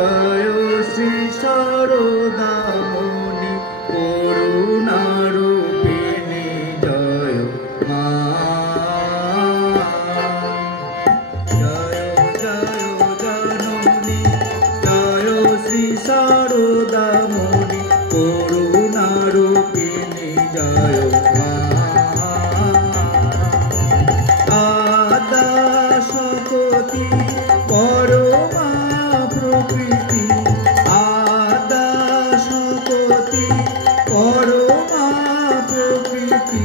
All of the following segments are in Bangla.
জয় শ্রী শারদামণি করুণারূপিণী জয় মা। জয় জয় জননী জয় শ্রী শারদামণি করুণারূপিণী জয় মা। আদ্যা শকতি পরমা প্রকৃতি আদ্যা শকতি পরমা প্রকৃতি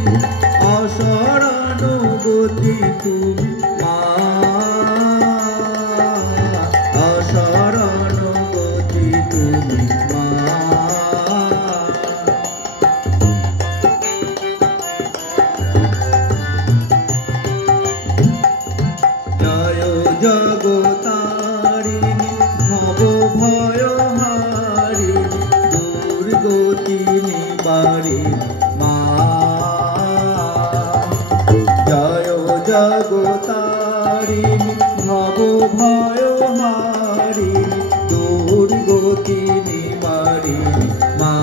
অশরণ গতি তুমি মা। অশরণ গতি তুমি মা। জয় জগতারিণী ভব ভয়হারিণী দুর্গতি নিবারিণী মা। জয় জগতারিণী ভব ভয়হারিণী দুর্গতি নিবারিণী মা।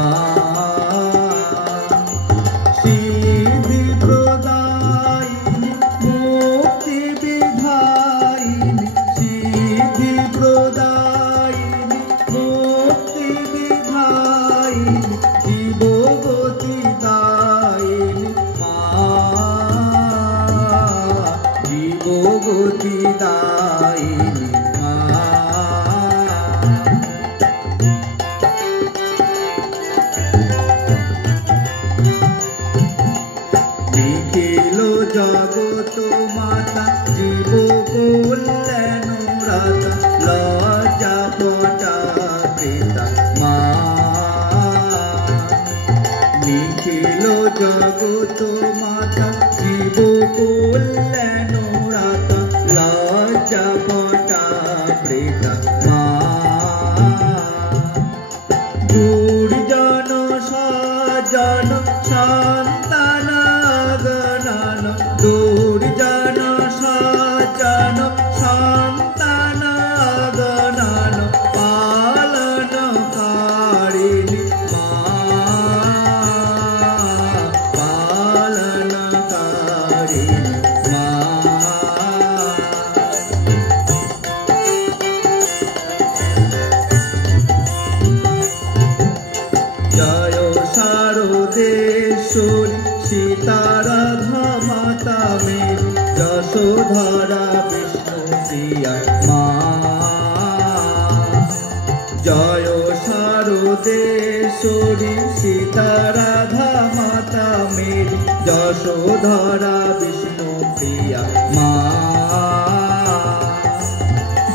সিদ্ধি প্রদায়িনী মুক্তি বিধায়িনী সিদ্ধি প্রদায়িনী মুক্তি বিধায়িনী জীবগতি দায়িনী মা। জীবগতি দায়িনী মা। নিখিল জগত মাতা জীব কল্যাণ রাতা লজ্জা পটা পিতা মা। নিখিল জগত মাতা জীব কল্যাণ রাতা লজ্জা পটা পিতা মা। দুর্জন সজন সন্তান গণন দুর্জন সজন সন্তান গণন পালন কারিণী মা। পালন কারিণী মা। জয় শারদেশ্বরী সীতারাধা মাতা মেরি যশোধরা বিষ্ণু প্রিয়া মা। জয় শারদেশ্বরী সীতারাধা মাতা মেরি যশোধরা বিষ্ণু প্রিয়া মা।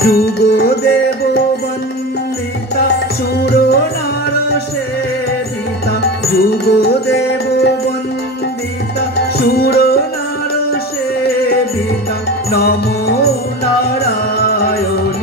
যুগদেব বন্দিতা সুর নার সেবিতা যুগদেব বন্দিতা সুর নার সেবিতা নমো নারায়ণ